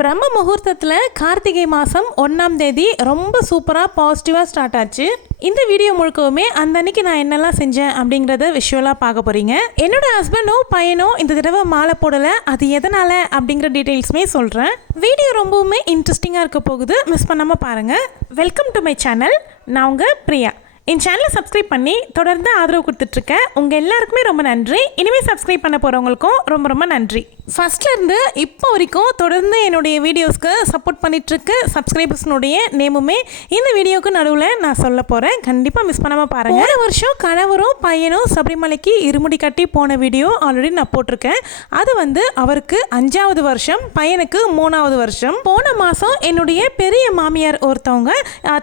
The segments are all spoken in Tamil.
பிரம்ம முகூர்த்தத்தில் கார்த்திகை மாதம் 1ஆம் தேதி ரொம்ப சூப்பராக பாசிட்டிவாக ஸ்டார்ட் ஆச்சு. இந்த வீடியோ முழுக்கவுமே அந்த அன்னைக்கு நான் என்னெல்லாம் செஞ்சேன் அப்படிங்கிறத விஷுவலாக பார்க்க போகிறீங்க. என்னோட ஹஸ்பண்டோ பையனோ இந்த தடவை மாலை போடலை, அது எதனால் அப்படிங்கிற டீட்டெயில்ஸுமே சொல்கிறேன். வீடியோ ரொம்பவுமே இன்ட்ரெஸ்டிங்காக இருக்க போகுது, மிஸ் பண்ணாமல் பாருங்கள். Welcome to my channel. நான் உங்கள் பிரியா. என் சேனலை சப்ஸ்கிரைப் பண்ணி தொடர்ந்து ஆதரவு கொடுத்துட்ருக்கேன். உங்கள் எல்லாருக்குமே ரொம்ப நன்றி. இனிமேல் சப்ஸ்கிரைப் பண்ண போகிறவங்களுக்கும் ரொம்ப ரொம்ப நன்றி. ஃபஸ்ட்லேருந்து இப்போ வரைக்கும் தொடர்ந்து என்னுடைய வீடியோஸ்க்கு சப்போர்ட் பண்ணிகிட்ருக்கு சப்ஸ்கிரைபர்ஸ்னுடைய நேமுமே இந்த வீடியோவுக்கு நடுவில் நான் சொல்ல போகிறேன். கண்டிப்பாக மிஸ் பண்ணாமல் பாருங்கள். போன வருஷம் கணவரும் பையனும் சபரிமலைக்கு இருமுடி கட்டி போன வீடியோ ஆல்ரெடி நான் போட்டிருக்கேன். அது அவருக்கு 5ஆவது வருஷம், பையனுக்கு 3ஆவது வருஷம். போன மாதம் என்னுடைய பெரிய மாமியார் ஒருத்தவங்க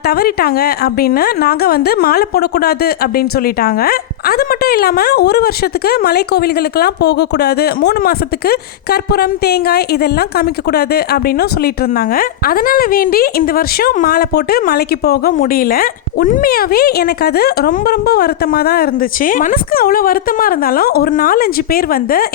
தவறிட்டாங்க அப்படின்னு நாங்கள் மாலை போடக்கூடாது அப்படின்னு சொல்லிட்டாங்க. அது மட்டும் இல்லாமல் ஒரு வருஷத்துக்கு மலை கோவில்களுக்கெல்லாம் போகக்கூடாது, 3 மாதத்துக்கு கற்பூரம் தேங்காய் இதெல்லாம் காமிக்கக்கூடாது அப்படின்னு சொல்லிட்டு இருந்தாங்க. அதனால் வேண்டி இந்த வருஷம் மாலை போட்டு மலைக்கு போக முடியல. உண்மையாகவே எனக்கு அது ரொம்ப ரொம்ப வருத்தமாக தான் இருந்துச்சு. மனசுக்கு அவ்வளோ வருத்தமாக இருந்தாலும் ஒரு 4-5 பேர்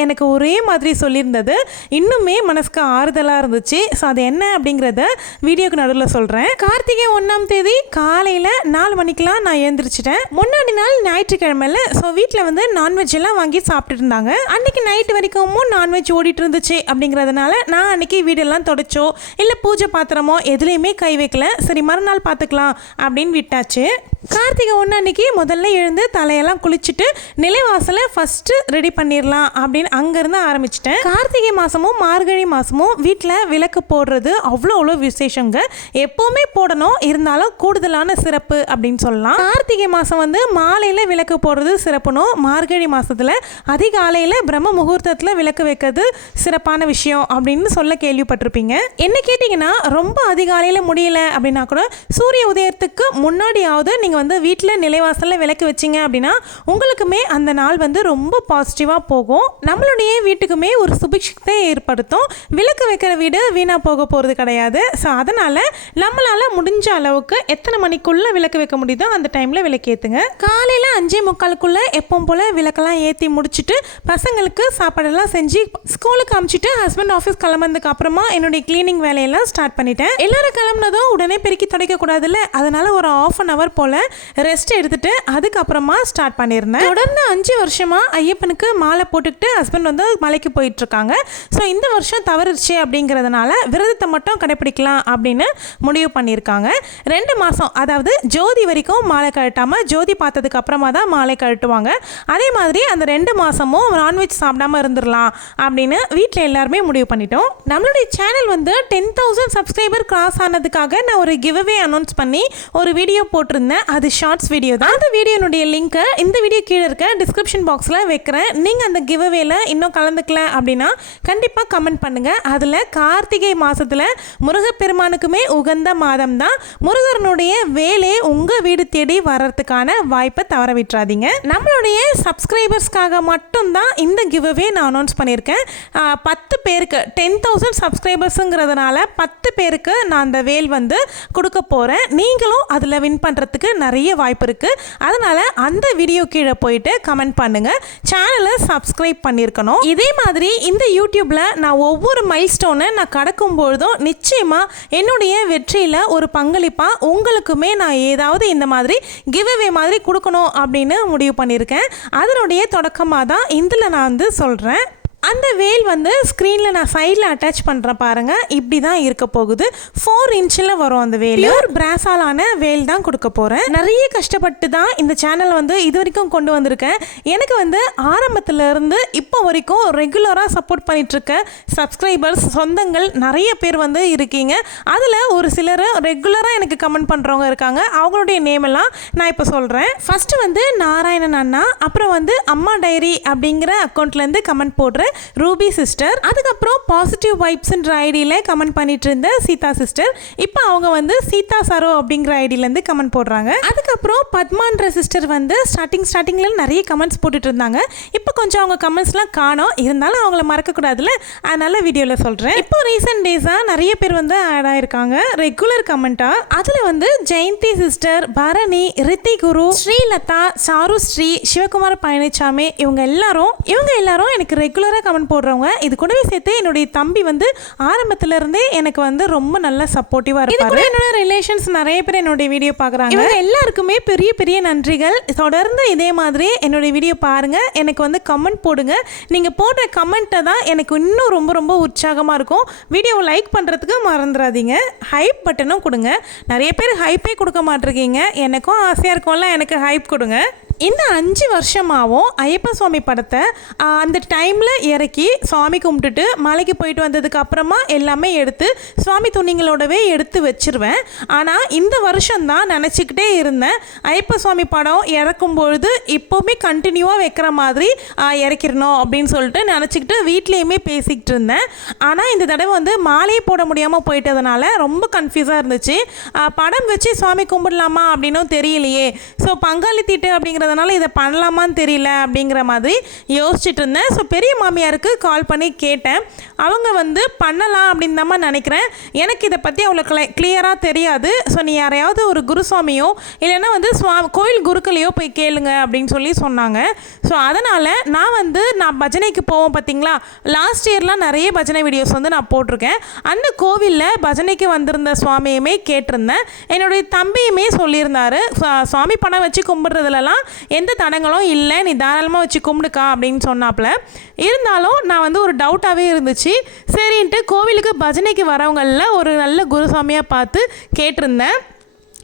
எனக்கு ஒரே மாதிரி சொல்லியிருந்தது இன்னுமே மனசுக்கு ஆறுதலாக இருந்துச்சு. ஸோ அது என்ன அப்படிங்கிறத வீடியோக்கு நடுவில் சொல்கிறேன். கார்த்திகை 1ஆம் தேதி காலையில் 4 மணிக்கெலாம் நான் எழுந்திரிச்சிட்டேன். முன்னாடி நாள் ஞாயிற்றுக்கிழமையில் ஸோ வீட்டில் நான்வெஜ் எல்லாம் வாங்கி சாப்பிட்டு இருந்தாங்க. அன்னைக்கு நைட்டு வரைக்கும் நான்வெஜ் ஓடிட்டு இருந்துச்சு. அப்படிங்கிறதுனால நான் அன்னைக்கு வீடெல்லாம் தொடச்சோ இல்லை பூஜை பாத்திரமோ எதுலேயுமே கை வைக்கல. சரி மறுநாள் பார்த்துக்கலாம் அப்படின்னு விட்டாச்சு. கார்த்திகை 1 அன்னைக்கு முதல்ல எழுந்து தலையெல்லாம் குளிச்சுட்டு நிலைவாசலை ஃபஸ்ட்டு ரெடி பண்ணிடலாம் அப்படின்னு அங்கேருந்து ஆரம்பிச்சிட்டேன். கார்த்திகை மாதமும் மார்கழி மாதமும் வீட்டில் விளக்கு போடுறது அவ்வளோ விசேஷங்க. எப்போவுமே போடணும், இருந்தாலும் கூடுதலான சிறப்பு அப்படின்னு சொல்லலாம். கார்த்திகை மாதம் மாலையில் விளக்கு போடுறது சிறப்புனும், மார்கழி மாதத்தில் அதிகாலையில் பிரம்ம முகூர்த்தத்தில் விளக்கு வைக்கிறது சிறப்பான விஷயம் அப்படின்னு சொல்ல கேள்விப்பட்டிருப்பீங்க. என்ன கேட்டிங்கன்னா ரொம்ப அதிகாலையில் முடியல அப்படின்னா கூட சூரிய உதயத்துக்கு முன்னாடியாவது நீங்கள் வீட்டில் நிலைவாசலில் விளக்கு வச்சிங்க அப்படின்னா உங்களுக்குமே அந்த நாள் ரொம்ப பாசிட்டிவாக போகும். நம்மளுடைய வீட்டுக்குமே ஒரு சுபிக்ஷத்தை ஏற்படுத்தும். விளக்கு வைக்கிற வீடு வீணாக போக போகிறது கிடையாது. ஸோ அதனால் நம்மளால் முடிஞ்ச அளவுக்கு எத்தனை மணிக்குள்ளே விளக்கு வைக்க முடியுதோ அந்த டைமில் விளக்கு ஏற்றுங்க. காலையில் 5:45 எப்பவும் போல் விளக்கெல்லாம் ஏற்றி முடிச்சுட்டு பசங்களுக்கு சாப்பாடெல்லாம் செஞ்சு ஸ்கூலுக்கு அனுப்பிச்சிட்டு ஹஸ்பண்ட் ஆஃபீஸ் கிளம்புறதுக்கு அப்புறமா என்னுடைய கிளீனிங் வேலையெல்லாம் ஸ்டார்ட் பண்ணிட்டேன். எல்லாரும் கிளம்புனதும் உடனே பெருக்கி துடைக்க கூடாதுல்ல, அதனால ஒரு 1/2 hour போல் ரெஸ்ட் எடுத்துட்டு அதுக்கப்புறமா ஸ்டார்ட் பண்ணியிருந்தேன். தொடர்ந்து 5 வருஷமாக ஐயப்பனுக்கு மாலை போட்டுக்கிட்டு ஹஸ்பண்ட் மலைக்கு போயிட்டு இருக்காங்க. ஸோ இந்த வருஷம் தவறிடுச்சு அப்படிங்கிறதுனால விரதத்தை மட்டும் கடைப்பிடிக்கலாம் அப்படின்னு முடிவு பண்ணியிருக்காங்க. 2 மாதம் அதாவது ஜோதி வரைக்கும் மாலை கழட்டாமல் ஜோதி பார்த்ததுக்கு அப்புறமா தான் மாலை கழட்டுவாங்க. அதே மாதிரி அந்த 2 மாதமும் நான்வெஜ் சாப்பிடாம இருந்துடலாம் அப்படின்னு வீட்டில் எல்லாருமே முடிவு பண்ணிட்டோம். நம்மளுடைய சேனல் 10,000 சப்ஸ்கிரைபர் கிராஸ் ஆனதுக்காக நான் ஒரு கிவ்அவே அனௌன்ஸ் பண்ணி ஒரு வீடியோ போட்டிருந்தேன். அது ஷார்ட்ஸ் வீடியோ தான். அந்த வீடியோனுடைய லிங்க்கை இந்த வீடியோ கீழே இருக்க டிஸ்கிரிப்ஷன் பாக்ஸில் வைக்கிறேன். நீங்கள் அந்த கிவ்அவேல இன்னும் கலந்துக்கல அப்படின்னா கண்டிப்பாக கமெண்ட் பண்ணுங்கள். அதில் கார்த்திகை மாதத்தில் முருகப்பெருமானுக்குமே உகந்த மாதம் தான். முருகனுடைய வேலை உங்கள் வீடு தேடி வர்றதுக்கான வாய்ப்பை தவற விட்டுறாதீங்க. நம்மளுடைய சப்ஸ்கிரைபர்ஸ்க்காக மட்டும்தான் இந்த கிவ்அவே நான் அனௌன்ஸ் பண்ணியிருக்கேன். 10 பேருக்கு 10,000 சப்ஸ்கிரைபர்ஸுங்கிறதுனால 10 பேருக்கு நான் அந்த வேல் கொடுக்க போகிறேன். நீங்களும் அதில் வின் பண்ணுறதுக்கு நிறைய வாய்ப்பு இருக்குது. அதனால் அந்த வீடியோ கீழே போயிட்டு கமெண்ட் பண்ணுங்கள். சேனலை சப்ஸ்கிரைப் பண்ணியிருக்கணும். இதே மாதிரி இந்த யூடியூப்பில் நான் ஒவ்வொரு மைல்ஸ்டோனை நான் கடக்கும் பொழுதும் நிச்சயமாக என்னுடைய வெற்றியில் ஒரு பங்களிப்பாக உங்களுக்குமே நான் ஏதாவது இந்த மாதிரி கிவ்அவே மாதிரி கொடுக்கணும் அப்படின்னு முடிவு பண்ணியிருக்கேன். அதனுடைய தொடக்கமாக தான் இதில் நான் சொல்கிறேன். அந்த வேல் ஸ்க்ரீனில் நான் சைடில் அட்டாச் பண்ணுறேன் பாருங்கள். இப்படி தான் இருக்க போகுது. 4 inchல வரும் அந்த வேல். ஒரு பிராஸாலான வேல் தான் கொடுக்க போகிறேன். நிறைய கஷ்டப்பட்டு தான் இந்த சேனல் இது வரைக்கும் கொண்டு வந்திருக்கேன். எனக்கு ஆரம்பத்திலேருந்து இப்போ வரைக்கும் ரெகுலராக சப்போர்ட் பண்ணிகிட்ருக்க சப்ஸ்கிரைபர்ஸ் சொந்தங்கள் நிறைய பேர் இருக்கீங்க. அதில் ஒரு சிலர் ரெகுலராக எனக்கு கமெண்ட் பண்ணுறவங்க இருக்காங்க. அவங்களுடைய நேம் எல்லாம் நான் இப்போ சொல்கிறேன். ஃபஸ்ட்டு நாராயணன் அண்ணா, அப்புறம் அம்மா டைரி அப்படிங்கிற அக்கௌண்ட்லேருந்து கமெண்ட் போடுறேன் ரூபி சிஸ்டர். அதுக்கப்புறம் பாசிட்டிவ் வைப்ஸ்ன்ற ஐடியில் கமெண்ட் பண்ணிட்டு இருந்த சீதா சிஸ்டர். இப்போ அவங்க சீதா சரோ அப்படிங்கிற ஐடியிலேருந்து கமெண்ட் போடுறாங்க. அதுக்கப்புறம் பத்மான்ற சிஸ்டர் ஸ்டார்டிங்கில் நிறைய கமெண்ட்ஸ் போட்டுட்டு இருந்தாங்க. இப்போ கொஞ்சம் அவங்க கமெண்ட்ஸ்லாம் காணோம், இருந்தாலும் அவங்கள மறக்கக்கூடாதுல்ல, அதனால வீடியோவில் சொல்கிறேன். இப்போ ரீசெண்ட் டேஸாக நிறைய பேர் ஆட் ஆயிருக்காங்க ரெகுலர் கமெண்ட்டாக. அதில் ஜெயந்தி சிஸ்டர், பரணி, ரித்தி குரு, ஸ்ரீலதா, சாரு ஸ்ரீ, சிவகுமார் பழனிசாமி இவங்க எல்லாரும் எனக்கு ரெகுலராக சூப்பராக கமெண்ட் போடுறவங்க. இது கூடவே சேர்த்து என்னுடைய தம்பி வந்து ஆரம்பத்திலேருந்தே எனக்கு வந்து ரொம்ப நல்ல சப்போர்ட்டிவாக இருப்பாரு. என்னோட ரிலேஷன்ஸ் நிறைய பேர் என்னுடைய வீடியோ பார்க்குறாங்க. இவங்க எல்லாருக்குமே பெரிய பெரிய நன்றிகள். தொடர்ந்து இதே மாதிரி என்னுடைய வீடியோ பாருங்கள், எனக்கு வந்து கமெண்ட் போடுங்க. நீங்கள் போடுற கமெண்ட்டை தான் எனக்கு இன்னும் ரொம்ப ரொம்ப உற்சாகமாக இருக்கும். வீடியோவை லைக் பண்ணுறதுக்கு மறந்துடாதீங்க. ஹைப் பட்டனும் கொடுங்க. நிறைய பேர் ஹைப்பே கொடுக்க மாட்டிருக்கீங்க. எனக்கும் ஆசையாக இருக்கும்ல, எனக்கு ஹைப் கொடுங்க. இந்த 5 வருஷமாகவும் ஐயப்ப சுவாமி படத்தை அந்த டைமில் இறக்கி சுவாமி கும்பிட்டுட்டு மலைக்கு போயிட்டு வந்ததுக்கு அப்புறமா எல்லாமே எடுத்து சுவாமி துணிங்களோடவே எடுத்து வச்சிருவேன். ஆனால் இந்த வருஷம்தான் நினச்சிக்கிட்டே இருந்தேன், ஐயப்ப சுவாமி படம் இறக்கும்பொழுது இப்போவுமே கண்டினியூவாக வைக்கிற மாதிரி இறக்கிடணும் அப்படின்னு சொல்லிட்டு நினச்சிக்கிட்டு வீட்லேயுமே பேசிக்கிட்டு இருந்தேன். ஆனால் இந்த தடவை வந்து மாலையே போட முடியாமல் போயிட்டதுனால ரொம்ப கன்ஃபியூஸாக இருந்துச்சு. படம் வச்சு சுவாமி கும்பிடலாமா அப்படின்னும் தெரியலையே. ஸோ பங்காளி தீட்டு அப்படிங்கிறதுனால இதை பண்ணலாமான்னு தெரியல அப்படிங்கிற மாதிரி யோசிச்சுட்டு இருந்தேன். ஸோ பெரிய மாமியாருக்கு கால் பண்ணி கேட்டேன். அவங்க வந்து பண்ணலாம் அப்படின்னு தான் நினைக்கிறேன். எனக்கு இதை பற்றி அவ்வளோ கிளியராக தெரியாது. ஸோ நீ யாரையாவது ஒரு குருசுவாமியோ இல்லைன்னா வந்து கோயில் குருக்களையோ போய் கேளுங்க அப்படின்னு சொல்லி சொன்னாங்க. ஸோ அதனால் நான் பஜனைக்கு போவோம் பார்த்தீங்களா, லாஸ்ட் இயர்லாம் நிறைய பஜனை வீடியோஸ் வந்து நான் போட்டிருக்கேன். அந்த கோவிலில் பஜனைக்கு வந்திருந்த சுவாமியுமே கேட்டிருந்தேன். என்னுடைய தம்பியுமே சொல்லியிருந்தாரு, சுவாமி படம் வச்சு கும்பிட்றதுலலாம் எந்த தடங்களும் இல்லை, நீ தாராளமாக வச்சு கும்பிடுக்கா அப்படின்னு சொன்னாப்புல. இருந்தாலும் நான் வந்து ஒரு டவுட்டாகவே இருந்துச்சு. சரின்ட்டு கோவிலுக்கு பஜனைக்கு வரவங்களில் ஒரு நல்ல குருசாமியாக பார்த்து கேட்டிருந்தேன்,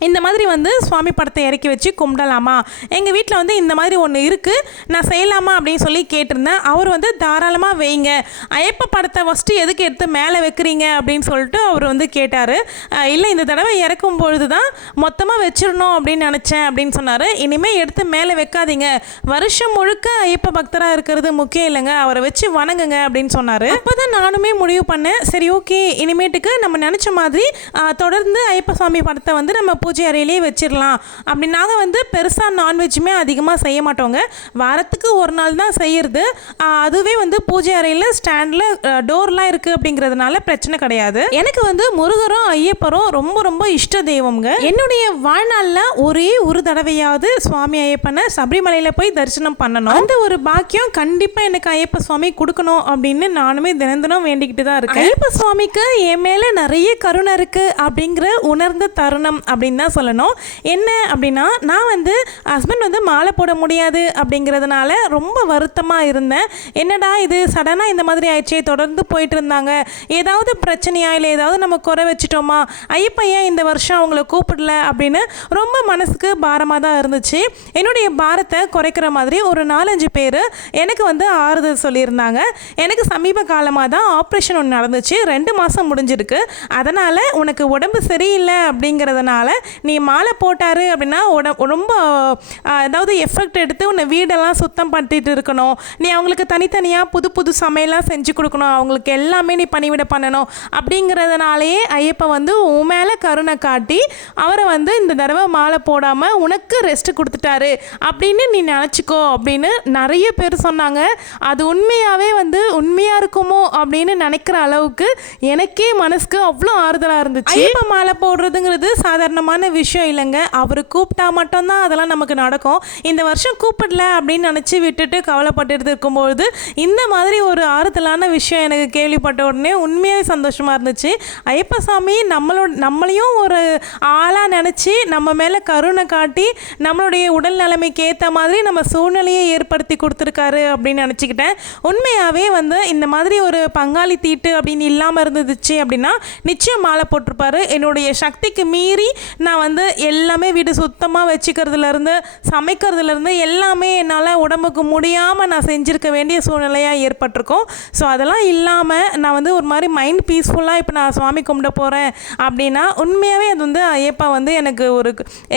இந்த மாதிரி வந்து சுவாமி படத்தை இறக்கி வச்சு கும்பிடலாமா, எங்கள் வீட்டில் வந்து இந்த மாதிரி ஒன்று இருக்குது, நான் செய்யலாமா அப்படின்னு சொல்லி கேட்டிருந்தேன். அவர் வந்து தாராளமாக வைங்க, ஐயப்ப படத்தை ஃபஸ்ட்டு எதுக்கு எடுத்து மேலே வைக்கிறீங்க அப்படின்னு சொல்லிட்டு அவர் வந்து கேட்டார். இல்லை, இந்த தடவை இறக்கும் பொழுது தான் மொத்தமாக வச்சிடணும் அப்படின்னு நினச்சேன் அப்படின்னு சொன்னார். இனிமேல் எடுத்து மேலே வைக்காதீங்க, வருஷம் முழுக்க ஐயப்ப பக்தராக இருக்கிறது முக்கியம் இல்லைங்க, அவரை வச்சு வணங்குங்க அப்படின்னு சொன்னார். அப்போ தான் நானுமே முடிவு பண்ணேன், சரி ஓகே, இனிமேட்டுக்கு நம்ம நினச்ச மாதிரி தொடர்ந்து ஐயப்ப சுவாமி படத்தை வந்து நம்ம பூஜை அறையிலேயே வச்சிடலாம். அப்படி நாங்கள் வந்து பெருசாக நான்வெஜ்ஜுமே அதிகமாக செய்ய மாட்டோங்க, வாரத்துக்கு ஒரு நாள் தான் செய்கிறது. அதுவே வந்து பூஜை அறையில் ஸ்டாண்டில் டோர்லாம் இருக்குது அப்படிங்கிறதுனால பிரச்சனை கிடையாது. எனக்கு வந்து முருகரும் ஐயப்பரும் ரொம்ப ரொம்ப இஷ்ட தெய்வம்ங்க. என்னுடைய வாழ்நாளில் ஒரே ஒரு தடவையாவது சுவாமி ஐயப்பனை சபரிமலையில் போய் தரிசனம் பண்ணணும். அந்த ஒரு பாக்கியம் கண்டிப்பாக எனக்கு ஐயப்ப சுவாமி கொடுக்கணும் அப்படின்னு நானுமே தினம் வேண்டிக்கிட்டு தான் இருக்கேன். ஐயப்ப சுவாமிக்கு என் மேலே நிறைய கருணை இருக்குது அப்படிங்கிற உணர்ந்த தருணம் அப்படின்னு தான் சொல்லணும். என்ன அப்படின்னா, நான் வந்து ஹஸ்பண்ட் வந்து மாலை போட முடியாது அப்படிங்கிறதுனால ரொம்ப வருத்தமாக இருந்தேன். என்னடா இது சடனாக இந்த மாதிரி ஆயிடுச்சே, தொடர்ந்து போயிட்டு இருந்தாங்க, ஏதாவது பிரச்சனையா இல்லை ஏதாவது நம்ம குறை வச்சுட்டோமா, ஐயப்பையன் இந்த வருஷம் அவங்கள கூப்பிடல அப்படின்னு ரொம்ப மனசுக்கு பாரமாக தான் இருந்துச்சு. என்னுடைய பாரத்தை குறைக்கிற மாதிரி ஒரு 4-5 பேர் எனக்கு வந்து ஆறுதல் சொல்லியிருந்தாங்க. எனக்கு சமீப காலமாக தான் ஆப்ரேஷன் ஒன்று நடந்துச்சு, 2 மாதம் முடிஞ்சிருக்கு. அதனால் உனக்கு உடம்பு சரியில்லை அப்படிங்கிறதுனால நீ மாலை போட்டாரு அப்படின்னா ரொம்ப ஏதாவது எஃபெக்ட் எடுத்து உன்னை வீடெல்லாம் சுத்தம் பண்ணிட்டு இருக்கணும், நீ அவங்களுக்கு தனித்தனியாக புது புது சமையலாம் செஞ்சு கொடுக்கணும், அவங்களுக்கு எல்லாமே நீ பணிவிட பண்ணணும் அப்படிங்கிறதுனாலேயே ஐயப்பன் வந்து உன் மேலே கருணை காட்டி அவரை வந்து இந்த தடவை மாலை போடாமல் உனக்கு ரெஸ்ட் கொடுத்துட்டாரு அப்படின்னு நீ நினச்சிக்கோ அப்படின்னு நிறைய பேர் சொன்னாங்க. அது உண்மையாகவே வந்து உண்மையாக இருக்குமோ அப்படின்னு நினைக்கிற அளவுக்கு எனக்கே மனசுக்கு அவ்வளோ ஆறுதலாக இருந்துச்சு. ஐயப்ப மாலை போடுறதுங்கிறது சாதாரணமான விஷயம் இல்லைங்க, அவர் கூப்பிட்டா மட்டும்தான் அதெல்லாம் நமக்கு நடக்கும். இந்த வருஷம் கூப்பிடல அப்படின்னு நினச்சி விட்டுட்டு கவலைப்பட்டு இருக்கும்பொழுது இந்த மாதிரி ஒரு ஆறுதலான விஷயம் எனக்கு கேள்விப்பட்ட உடனே உண்மையாகவே சந்தோஷமாக இருந்துச்சு. ஐயப்ப சாமி நம்மளையும் ஒரு ஆளாக நினச்சி நம்ம மேலே கருணை காட்டி நம்மளுடைய உடல் நிலைமைக்கு ஏற்ற மாதிரி நம்ம சூழ்நிலையை ஏற்படுத்தி கொடுத்துருக்காரு அப்படின்னு நினச்சிக்கிட்டேன். உண்மையாகவே வந்து இந்த மாதிரி ஒரு பங்காளி தீட்டு அப்படின்னு இல்லாமல் இருந்துச்சு அப்படின்னா நிச்சயம் மாலை போட்டிருப்பாரு. என்னுடைய சக்திக்கு மீறி நான் வந்து எல்லாமே வீடு சுத்தமாக வச்சுக்கிறதுலேருந்து சமைக்கிறதுலேருந்து எல்லாமே என்னால் உடம்புக்கு முடியாமல் நான் செஞ்சுருக்க வேண்டிய சூழ்நிலையாக ஏற்பட்டிருக்கும். ஸோ அதெல்லாம் இல்லாமல் நான் வந்து ஒரு மாதிரி மைண்ட் பீஸ்ஃபுல்லாக இப்போ நான் சுவாமி கும்பிட போகிறேன் அப்படின்னா உண்மையாகவே அது வந்து ஐயப்பா வந்து எனக்கு ஒரு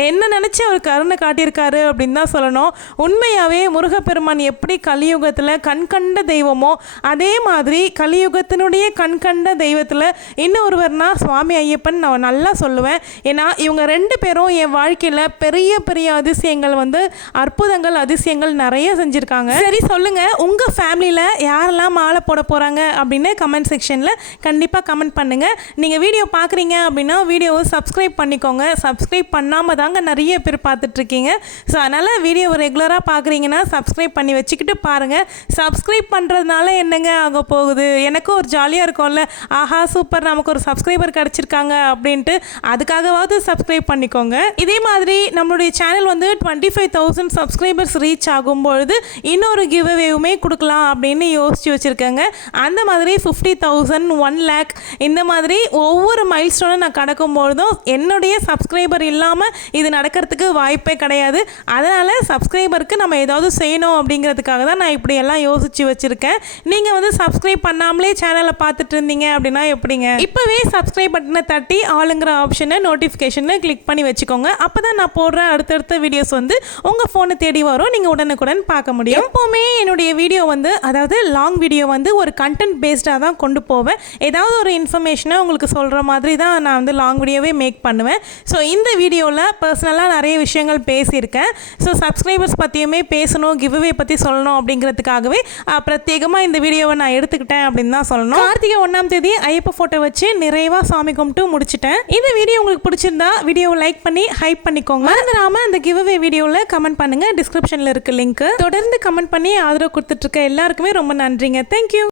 என்ன நினச்சி அவர் கருணை காட்டியிருக்காரு அப்படின்னு தான் சொல்லணும். உண்மையாகவே முருகப்பெருமான் எப்படி கலியுகத்தில் கண்கண்ட தெய்வமோ அதே மாதிரி கலியுகத்தினுடைய கண்கண்ட தெய்வத்தில் இன்னொருவர்னா சுவாமி ஐயப்பன் நான் நல்லா சொல்லுவேன். ஏன்னா இவங்க இவங்க 2 பேரும் என் வாழ்க்கையில் பெரிய பெரிய அதிசயங்கள் வந்து அற்புதங்கள் அதிசயங்கள் நிறைய செஞ்சுருக்காங்க. சரி சொல்லுங்கள், உங்கள் ஃபேமிலியில் யாரெல்லாம் மாலை போட போகிறாங்க அப்படின்னு கமெண்ட் செக்ஷனில் கண்டிப்பாக கமெண்ட் பண்ணுங்கள். நீங்கள் வீடியோ பார்க்குறீங்க அப்படின்னா வீடியோவை சப்ஸ்கிரைப் பண்ணிக்கோங்க. சப்ஸ்கிரைப் பண்ணாமல் தாங்க நிறைய பேர் பார்த்துட்ருக்கீங்க. ஸோ அதனால் வீடியோவை ரெகுலராக பார்க்குறீங்கன்னா சப்ஸ்கிரைப் பண்ணி வச்சுக்கிட்டு பாருங்கள். சப்ஸ்கிரைப் பண்ணுறதுனால என்னங்க ஆக போகுது? எனக்கும் ஒரு ஜாலியாக இருக்கும்ல, ஆஹா சூப்பர் நமக்கு ஒரு சப்ஸ்கிரைபர் கிடச்சிருக்காங்க அப்படின்ட்டு. அதுக்காகவாவது சப்ஸ்கிரைப் பண்ணிக்கோங்க. இதே மாதிரி நம்மளுடைய சேனல் வந்து 25,000 சப்ஸ்கிரைபர்ஸ் ரீச் ஆகும்பொழுது இன்னொரு கிவ் அவேவுமே கொடுக்கலாம் அப்படின்னு யோசித்து வச்சுருக்கேங்க. அந்த மாதிரி 50,000, 1 lakh இந்த மாதிரி ஒவ்வொரு மைல் ஸ்டோனை நான் கடக்கும்பொழுதும் என்னுடைய சப்ஸ்கிரைபர் இல்லாமல் இது நடக்கிறதுக்கு வாய்ப்பே கிடையாது. அதனால் சப்ஸ்கிரைபருக்கு நம்ம ஏதாவது செய்யணும் அப்படிங்கிறதுக்காக தான் நான் இப்படியெல்லாம் யோசித்து வச்சுருக்கேன். நீங்கள் வந்து சப்ஸ்கிரைப் பண்ணாமலே சேனலை பார்த்துட்டு இருந்தீங்க அப்படின்னா எப்படிங்க? இப்போவே சப்ஸ்கிரைப் பட்டனை தட்டி ஆளுங்கிற ஆப்ஷனை நோட்டிஃபிகேஷனை கிளிக் பண்ணி வச்சுக்கோங்க. அப்போ தான் நான் போடுற அடுத்தடுத்த வீடியோஸ் வந்து உங்கள் ஃபோனை தேடி வரும், நீங்கள் உடனுக்குடன் பார்க்க முடியும். எப்போவுமே என்னுடைய வீடியோ வந்து அதாவது லாங் வீடியோ வந்து ஒரு கண்டென்ட் பேஸ்டாக தான் கொண்டு போவேன். ஏதாவது ஒரு இன்ஃபர்மேஷனை உங்களுக்கு சொல்கிற மாதிரி தான் நான் வந்து லாங் வீடியோவே மேக் பண்ணுவேன். ஸோ இந்த வீடியோவில் பர்சனலாக நிறைய விஷயங்கள் பேசியிருக்கேன். ஸோ சப்ஸ்கிரைபர்ஸ் பற்றியுமே பேசணும், கிவ்அவே பற்றி சொல்லணும் அப்படிங்கிறதுக்காகவே பிரத்யேகமாக இந்த வீடியோவை நான் எடுத்துக்கிட்டேன் அப்படின்னு தான் சொல்லணும். கார்த்திகை 1ஆம் தேதி ஐயப்ப ஃபோட்டோ வச்சு நிறைவாக சாமி கும்பிட்டு முடிச்சிட்டேன். இந்த வீடியோ உங்களுக்கு பிடிச்சிருந்தா வீடியோவை லைக் பண்ணி ஹைப் பண்ணிக்கோங்க. மறந்துடாமல் அந்த கிவ்அவே வீடியோவில் கமெண்ட் பண்ணுங்கள். டிஸ்கிரிப்ஷனில் இருக்க லிங்க் தொடர்ந்து கமெண்ட் பண்ணி ஆதரவு கொடுத்துட்ருக்க எல்லாருக்குமே ரொம்ப நன்றிங்க. தேங்க்யூ.